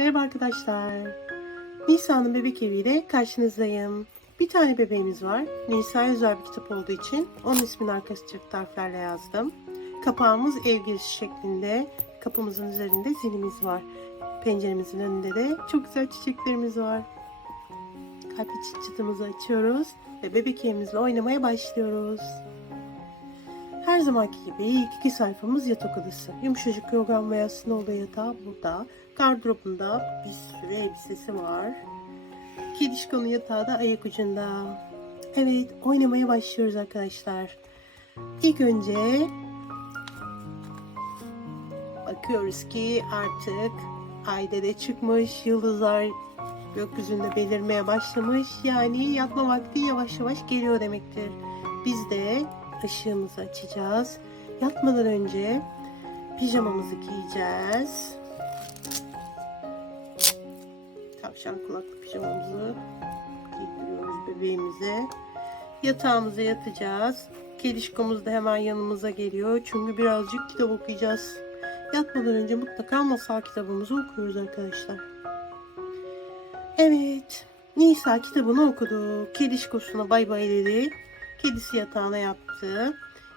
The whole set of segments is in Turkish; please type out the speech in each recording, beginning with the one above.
Merhaba arkadaşlar. Nisa'nın bebek eviyle karşınızdayım. Bir tane bebeğimiz var. Nisa özel bir kitap olduğu için onun ismini arka sıcak harflerle yazdım. Kapağımız ev girişi şeklinde. Kapımızın üzerinde zilimiz var. Penceremizin önünde de çok güzel çiçeklerimiz var. Kalp içi çıtımızı açıyoruz ve bebek evimizle oynamaya başlıyoruz. Her zamanki gibi ilk iki sayfamız yatak odası. Yumuşacık yorgan ve yastığın olduğu yatağı burada. Gardırobunda bir sürü elbisesi var. Kedişkonun yatağı da ayak ucunda. Evet oynamaya başlıyoruz arkadaşlar. İlk önce bakıyoruz ki artık ayda da çıkmış. Yıldızlar gökyüzünde belirmeye başlamış. Yani yatma vakti yavaş yavaş geliyor demektir. Biz de ışığımızı açacağız. Yatmadan önce pijamamızı giyeceğiz. Tavşan kulaklı pijamamızı giydiriyoruz bebeğimize. Yatağımıza yatacağız. Kedişkomuz da hemen yanımıza geliyor. Çünkü birazcık kitap okuyacağız. Yatmadan önce mutlaka masal kitabımızı okuyoruz arkadaşlar. Evet. Nisa kitabını okudu. Kedişkosuna bay bay dedi. Kedisi yatağına yattı.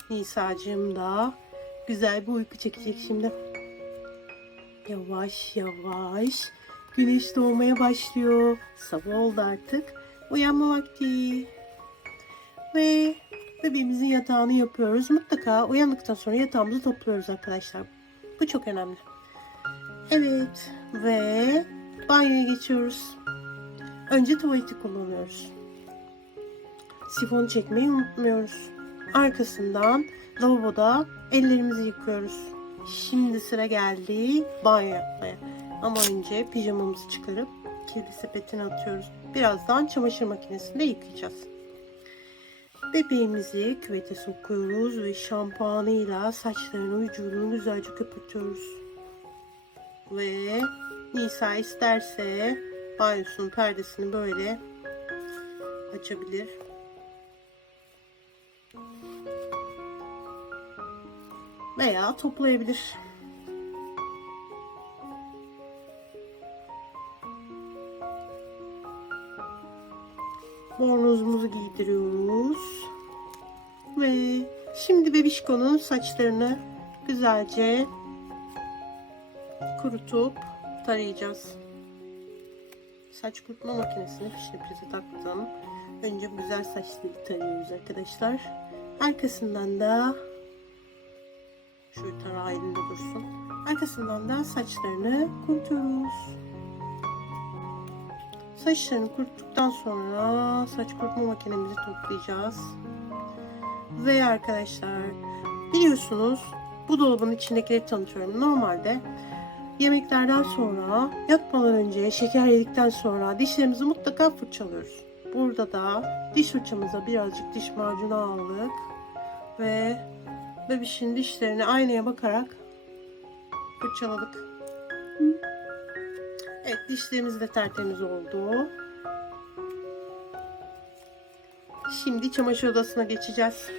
Nisa'cığım da güzel bir uyku çekecek şimdi. Yavaş yavaş güneş doğmaya başlıyor. Sabah oldu artık. Uyanma vakti. Ve bebeğimizin yatağını yapıyoruz. Mutlaka uyandıktan sonra yatağımızı topluyoruz arkadaşlar. Bu çok önemli. Evet ve banyoya geçiyoruz. Önce tuvaleti kullanıyoruz. Sifonu çekmeyi unutmuyoruz. Arkasından lavaboda ellerimizi yıkıyoruz. Şimdi sıra geldi banyo yapmaya. Ama önce pijamamızı çıkarıp kirli sepetine atıyoruz. Birazdan çamaşır makinesinde yıkayacağız. Bebeğimizi küvete sokuyoruz ve şampuanıyla saçlarını vücudunu güzelce köpürtüyoruz. Ve Nisa isterse banyosunun perdesini böyle açabilir. Veya toplayabilir. Bornozumuzu giydiriyoruz. Ve şimdi bebişkonun saçlarını güzelce kurutup tarayacağız. Saç kurutma makinesine fişe prize taktım. Önce güzel saçları tarıyoruz arkadaşlar. Arkasından da şöyle tara elinde dursun. Arkasından da saçlarını kurutuyoruz. Saçlarını kuruttuktan sonra saç kurutma makinemizi toplayacağız. Ve arkadaşlar biliyorsunuz bu dolabın içindekileri tanıtıyorum. Normalde yemeklerden sonra yatmadan önce şeker yedikten sonra dişlerimizi mutlaka fırçalıyoruz. Burada da diş fırçamıza birazcık diş macunu aldık ve bebişin dişlerini aynaya bakarak fırçaladık. Evet dişlerimiz de tertemiz oldu. Şimdi çamaşır odasına geçeceğiz.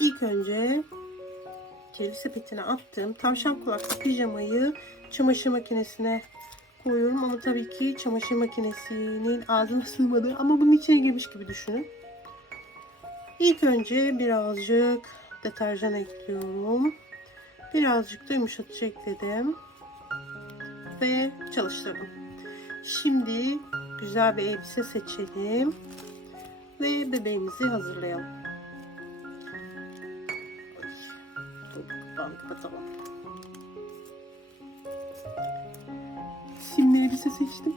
İlk önce kirli sepetine attığım tavşan kulaklı pijamayı çamaşır makinesine koyuyorum. Ama tabii ki çamaşır makinesinin ağzına sığmadı. Ama bunun içine girmiş gibi düşünün. İlk önce birazcık deterjan ekliyorum. Birazcık da yumuşatıcı ekledim. Ve çalıştırdım. Şimdi güzel bir elbise seçelim. Ve bebeğimizi hazırlayalım. Kapağını kapatalım. Şimdi elbise seçtim.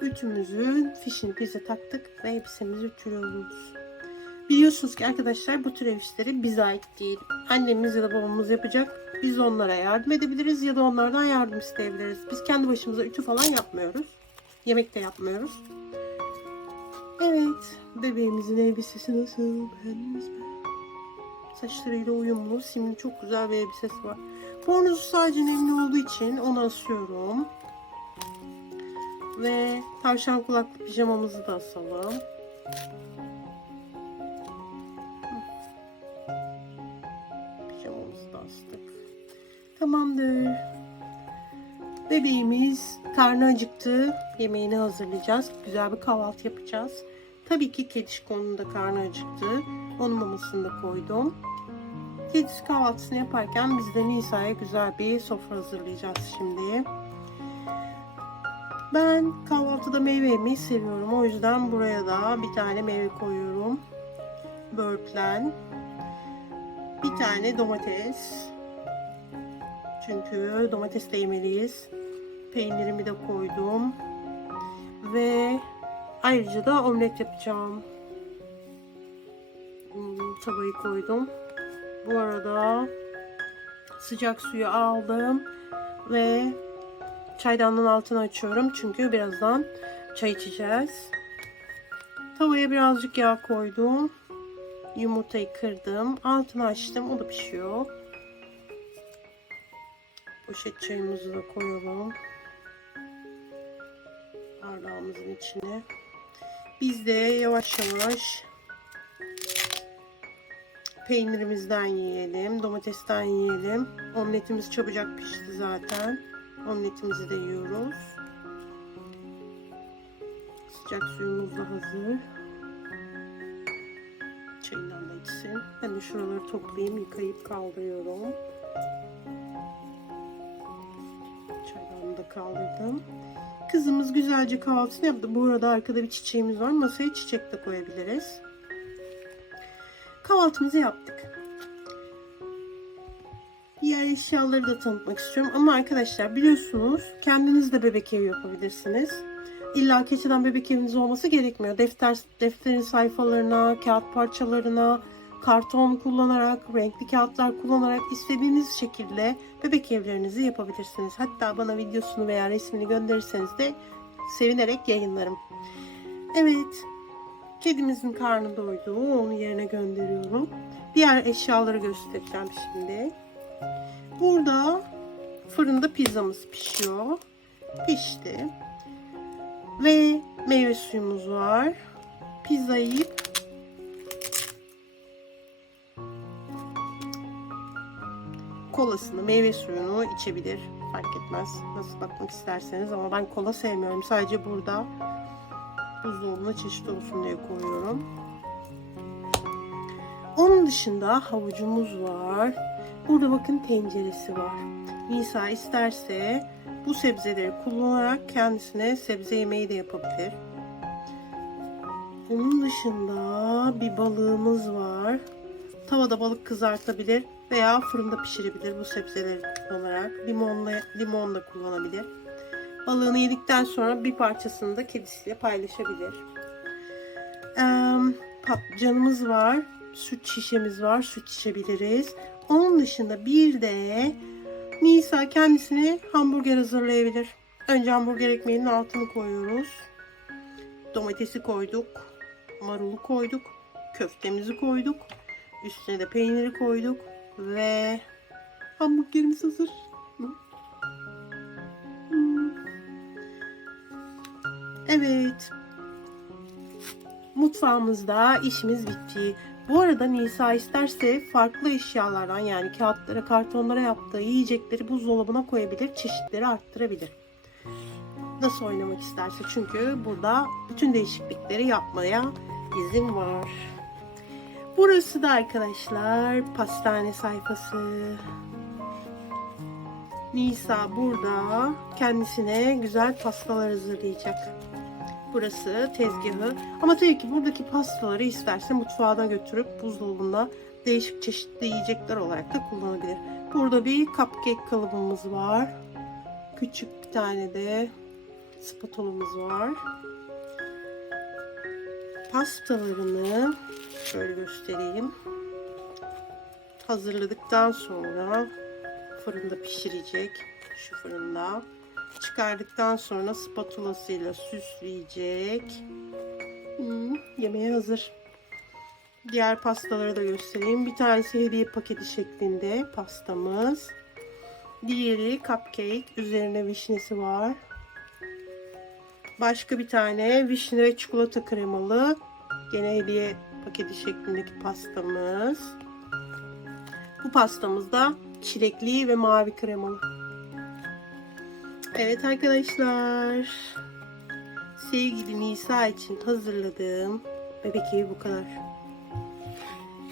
Ütümüzün fişini bize taktık ve elbisemizi ütülüyoruz. Biliyorsunuz ki arkadaşlar bu tür işleri bize ait değil. Annemiz ya da babamız yapacak. Biz onlara yardım edebiliriz ya da onlardan yardım isteyebiliriz. Biz kendi başımıza ütü falan yapmıyoruz. Yemek de yapmıyoruz. Evet. Bebeğimizin elbisesi nasıl? Beğendiniz mi? Saçlarıyla uyumlu. Sim'in çok güzel bir elbisesi var. Bornozu sadece nemli olduğu için onu asıyorum. Ve tavşan kulaklı pijamamızı da asalım. Tamamdır. Bebeğimiz karnı acıktı. Yemeğini hazırlayacağız. Güzel bir kahvaltı yapacağız. Tabii ki kedişkonun da karnı acıktı. Onun mamasını da koydum. Kedisi kahvaltısını yaparken biz de Nisa'ya güzel bir sofra hazırlayacağız şimdi. Ben kahvaltıda meyve yemeyi seviyorum. O yüzden buraya da bir tane meyve koyuyorum. Börtlen. Bir tane domates. Çünkü domates de yemeliyiz. Peynirimi de koydum. Ve ayrıca da omlet yapacağım. Hmm, Tavayı koydum. Bu arada sıcak suyu aldım ve çaydanlığın altını açıyorum çünkü birazdan çay içeceğiz. Tavaya birazcık yağ koydum. Yumurtayı kırdım. Altını açtım. O da pişiyor. Poşet çayımızı da koyalım. Bardağımızın içine. Biz de yavaş yavaş peynirimizden yiyelim, domatesten yiyelim. Omletimiz çabucak pişti zaten. Omletimizi de yiyoruz. Sıcak suyumuz da hazır. Çayından da içsin. Ben de şuraları toplayayım, yıkayıp kaldırıyorum. Kaldırdım. Kızımız güzelce kahvaltısını yaptı. Bu arada arkada bir çiçeğimiz var. Masaya çiçek de koyabiliriz. Kahvaltımızı yaptık. Diğer eşyaları da tanıtmak istiyorum. Ama arkadaşlar biliyorsunuz kendiniz de bebek evi yapabilirsiniz. İlla keçiden bebek eviniz olması gerekmiyor. Defter, defterin sayfalarına, kağıt parçalarına, karton kullanarak, renkli kağıtlar kullanarak istediğiniz şekilde bebek evlerinizi yapabilirsiniz. Hatta bana videosunu veya resmini gönderirseniz de sevinerek yayınlarım. Evet, kedimizin karnı doydu. Onu yerine gönderiyorum. Diğer eşyaları göstereceğim şimdi. Burada fırında pizzamız pişiyor. Pişti. Ve meyve suyumuz var. Pizzayı yiyip kolasını, meyve suyunu içebilir. Fark etmez. Nasıl bakmak isterseniz ama ben kola sevmiyorum. Sadece burada buzdolabına çeşit olsun diye koyuyorum. Onun dışında havucumuz var. Burada bakın tenceresi var. Nisa isterse bu sebzeleri kullanarak kendisine sebze yemeği de yapabilir. Onun dışında bir balığımız var. Tavada balık kızartabilir veya fırında pişirebilir bu sebzeleri kullanarak. Limonla, limon da kullanabilir. Balığını yedikten sonra bir parçasını da kedisiyle paylaşabilir. Ee, patlıcanımız var. Süt şişemiz var. Süt içebiliriz. Onun dışında bir de Nisa kendisine hamburger hazırlayabilir. Önce hamburger ekmeğinin altını koyuyoruz. Domatesi koyduk. Marulu koyduk. Köftemizi koyduk. Üstüne de peyniri koyduk. Ve hamburgerimiz hazır. Evet. Mutfağımızda işimiz bitti. Bu arada Nisa isterse farklı eşyalardan yani kağıtlara, kartonlara yaptığı yiyecekleri buzdolabına koyabilir, çeşitleri arttırabilir. Nasıl oynamak isterse çünkü burada bütün değişiklikleri yapmaya izin var. Burası da arkadaşlar pastane sayfası. Nisa burada kendisine güzel pastalar hazırlayacak. Burası tezgahı. Ama tabii ki buradaki pastaları isterse mutfağına götürüp buzdolabında değişik çeşitli yiyecekler olarak da kullanabilir. Burada bir cupcake kalıbımız var. Küçük bir tane de spatulamız var. Pastalarını şöyle göstereyim. Hazırladıktan sonra fırında pişirecek. Şu fırında. Çıkardıktan sonra spatulasıyla süsleyecek. Hmm, yemeğe hazır. Diğer pastaları da göstereyim. Bir tanesi hediye paketi şeklinde pastamız. Diğeri cupcake. Üzerine vişnesi var. Başka bir tane vişne ve çikolata kremalı. Gene hediye paketi şeklindeki pastamız. Bu pastamız da çilekli ve mavi kremalı. Evet arkadaşlar. Sevgili Nisa için hazırladığım bebek evi bu kadar.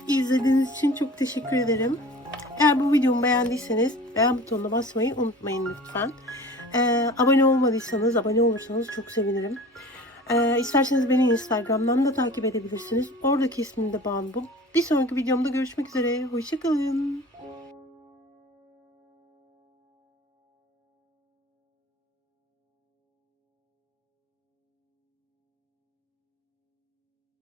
İzlediğiniz için çok teşekkür ederim. Eğer bu videomu beğendiyseniz beğen butonuna basmayı unutmayın lütfen. Ee, abone olmadıysanız abone olursanız çok sevinirim. Ee, isterseniz beni Instagram'dan da takip edebilirsiniz. Oradaki ismim de Banu. Bir sonraki videomda görüşmek üzere. Hoşçakalın.